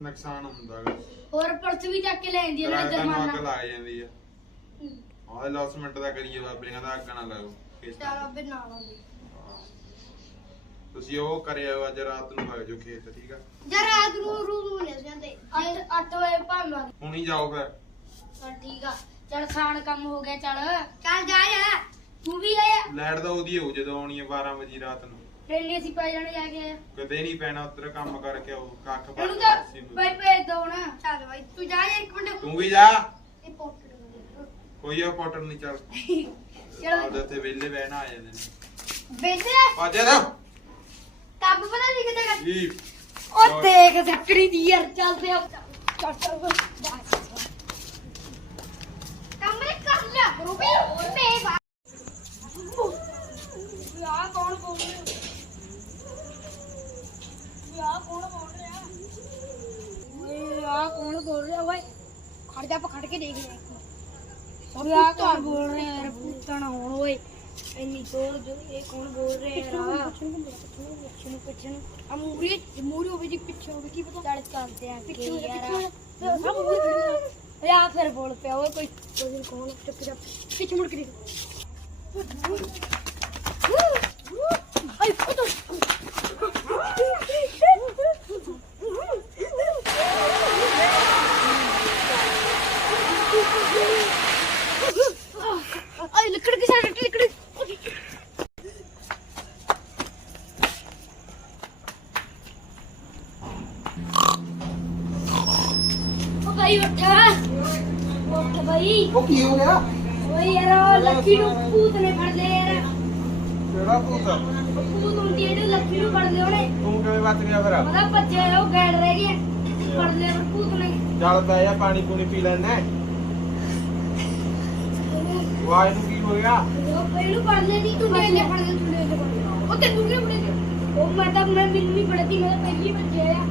ਨੁਕਸਾਨ ਹੁੰਦਾ ਗਾ ਹੋਰ ਪੁਲਿਸ ਵੀ ਚੱਕ ਕੇ ਲੈ ਜਾਂਦੀ ਹੈ ਨੂੰ ਜੁਰਮਾਨਾ। ਲੱਗ ਜਾਂਦੀ ਆ। ਆਹ ਲੌਸਮੈਂਟ ਦਾ ਕਰੀਏ ਬਾਬੇ ਕਹਿੰਦਾ ਅੱਗ ਨਾ ਲਾਓ ਖੇਤਾਂ ਚਲ ਨੂੰ। ਅੱਬੇ ਨਾਲ ਆਉਂਦੀ ਹਾਂ। ਤੁਸੀਂ ਉਹ ਕਰਿਓ ਅੱਜ ਰਾਤ ਨੂੰ ਵਗ ਜਾਓ ਖੇਤ ਠੀਕ ਆ? ਯਾਰ ਰਾਤ ਨੂੰ ਰੂਮ ਮਿਲ ਜਾਂਦੇ। 8 8 ਵਜੇ ਭਾਵੇਂ ਹੁਣ ਹੀ ਜਾਓ ਫਿਰ। ਚਲ ਠੀਕ ਆ। ਚਲ ਖਾਣ ਕੰਮ ਹੋ ਗਿਆ ਚਲ। ਚੱਲ ਜਾ ਜਾ ਤੂੰ ਵੀ ਆਇਆ ਲਾਈਟ ਤਾਂ ਉਹਦੀ ਹੋਊ ਜਦੋਂ ਆਉਣੀ ਹੈ 12 ਵਜੇ ਰਾਤ ਨੂੰ। ਰੇਲੀ ਅਸੀਂ ਪੈ ਜਾਣੇ ਜਾ ਕੇ ਕਦੇ ਨਹੀਂ ਪੈਣਾ ਉੱਧਰ ਕੰਮ ਕਰਕੇ ਉਹ ਕੱਖ ਪਾ ਇਹਨੂੰ ਕੇ ਤਾਂ ਨੂੰ। ਬਾਈ ਭੇਜ ਦੋ ਨਾ ਚੱਲ ਬਾਈ ਤੂੰ ਜਾ ਇੱਕ ਮਿੰਟ। ਤੂੰ ਵੀ ਜਾ। ਇਹ ਪੋਟਰ ਕੋਈ ਆ ਪੋਟਰ ਨਹੀਂ ਚੱਲ। ਚਲੋ ਆਪਦੇ ਉੱਥੇ ਵਿਹਲੇ ਬਹਿਣਾ ਆ ਜਾਂਦੇ ਨੇ। ਬੇਟੇ ਆ ਜਾ। ਨਾ ਕੱਬ ਪਤਾ ਨਹੀਂ ਕਿੱਥੇ ਕਰ ਜੀ ਉਹ ਦੇਖ ਸੱਕੜੀ ਦੀ ਯਾਰ ਚੱਲਦੇ ਆ ਚੱਲ ਚੱਲ ਬਸ ਕਮਰੇ ਕਰ ਲਿਆ ਕਰੋ ਬਈ ਮੈਂ ਬਾ ਯਾ ਕੌਣ ਬੋਲ ਰਿਹਾ ਯਾ ਕੌਣ ਬੋਲ ਰਿਹਾ ਓਏ ਆ ਕੌਣ ਬੋਲ ਰਿਹਾ ਓਏ ਖੜ ਜਾ ਆਪਾਂ ਖੜ ਕੇ ਦੇਖ ਲੈ ਓਏ ਆ ਕੌਣ ਬੋਲ ਰਿਹਾ ਯਾਰ ਪੁੱਤਣ ਹੁਣ ਓਏ ਇੰਨੀ ਜ਼ੋਰ ਜੋ ਇਹ ਕੌਣ ਬੋਲ ਰਿਹਾ ਯਾਰ? ਪਿੱਛੇ ਪਿੱਛੇ ਆ ਮੂਰੀ ਮੂਰੀ ਹੋਵੇ ਜੀ ਪਿੱਛੇ ਹੋਵੇ ਕੀ ਪਤਾ। ਚੱਲ ਚੱਲਦੇ ਆ ਪਿੱਛੇ ਯਾਰ। ਸਭ ਮੂਰੀ ਖੜੀ ਆ ਫਿਰ ਬੋਲ ਪਿਆ ਓਏ ਕੋਈ ਕੋਈ ਕੌਣ ਚੁੱਪ ਜਾ। ਪਿੱਛੇ ਮੁੜ ਕੇ ਦੇਖ। ਭਾਈ ਉੱਠ। ਉੱਠ ਭਾਈ। ਉਹ ਕੀ ਹੋ ਗਿਆ? ਓਏ ਯਾਰ ਉਹ ਲੱਕੀ ਨੂੰ ਭੂਤ ਨੇ ਫੜ ਲਿਆ ਯਾਰ। ਕਿਹੜਾ ਭੂਤ? ਉਹ ਭੂਤ ਹੁੰਦੀ ਇਹਨੂੰ ਲੱਕੀ ਨੂੰ ਫੜ ਲਿਆ ਉਹਨੇ। ਤੂੰ ਕਿਵੇਂ ਬਚ ਗਿਆ ਫਿਰ? ਪਤਾ ਭੱਜਿਆ ਉਹ ਗੈੜ ਰਹਿ ਗਿਆ। ਫੜ ਲਿਆ ਉਹ ਭੂਤ ਨੇ। ਚੱਲ ਬੈ ਜਾ ਪਾਣੀ ਪੂਣੀ ਪੀ ਲੈਣਾ ਵਾਹ ਇਹਨੂੰ ਕੀ ਹੋ ਗਿਆ? ਉਹ ਪਹਿਲੂ ਫੜ ਲਿਆ ਨਹੀਂ ਤੂੰ ਮੇਰੇ ਫੜ ਲਿਆ ਤੂੰ ਫੜ ਲਿਆ। ਉਹ ਤੈਨੂੰ ਕਿਉਂ ਫੜਿਆ ਉਹ ਮੈਂ ਤਾਂ ਮੈਂ ਮੈਨੂੰ ਨਹੀਂ ਫੜਦੀ ਮੈਂ ਤਾਂ ਪਹਿਲੀ ਭੱਜਿਆ ਆ।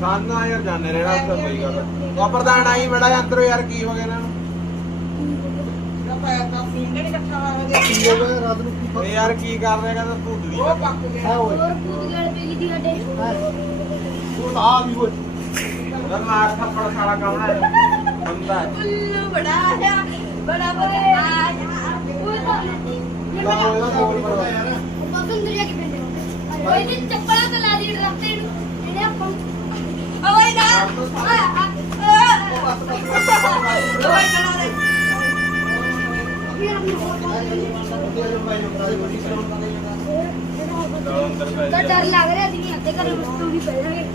ਸਾਨਾ ਯਾਰ ਜਾਣੇ ਰਹਿਣਾ ਉੱਧਰ ਕੋਈ ਗੱਲ ਉਹ ਪ੍ਰਧਾਨ ਆਈ ਬੜਾ ਅੰਦਰੋਂ ਯਾਰ ਕੀ ਹੋ ਗਿਆ ਇਹਨਾਂ ਨੂੰ? ਕੀ ਹੋ ਗਿਆ? ਰਾਤ ਨੂੰ ਕੀ ਇਹ ਯਾਰ ਕੀ ਕਰ ਰਿਹਾ? ਕਹਿੰਦਾ ਭੂਤ ਦੀ ਹੈ ਓਏ ਹੋਰ ਭੂਤ ਗੈੜ ਪੈ ਗਈ ਦੀ ਸਾਡੇ। ਉਹ ਆ ਵੀ ਓਏ ਮਾਰ ਥੱਪੜ ਸਾਲਾ ਕੌਣ ਹੈ। ਬੰਦਾ ਉੱਲੂ ਬੜਾ ਆ ਬੜਾ ਬੜਾ ਆ ਉਹ ਤਾਂ ਤਾਂ ਇਹਦਾ ਕੋਲ ਪੜਦਾ ਯਾਰ ਬਸੰਦਰ ਜਾ ਕੇ ਪੈਂਦੇ ਓਏ ਜੀ ਚੱਪਲਾਂ ਤੇ ਲਾ ਦੀ ਰਸਤੇ ਨੂੰ ਇਹਨੇ ਆਪਾਂ ਓਏ ਨਾ ਓਏ ਆ ਓਏ ਕਰਾ ਦੇ ਅੰਦਰ ਪੈ ਤਾਂ ਡਰ ਲੱਗ ਰਿਹਾ ਸੀ ਅੱਧੇ ਘਰੇ ਵਸਤੂ ਵੀ ਪੈ ਜਾਣਗੇ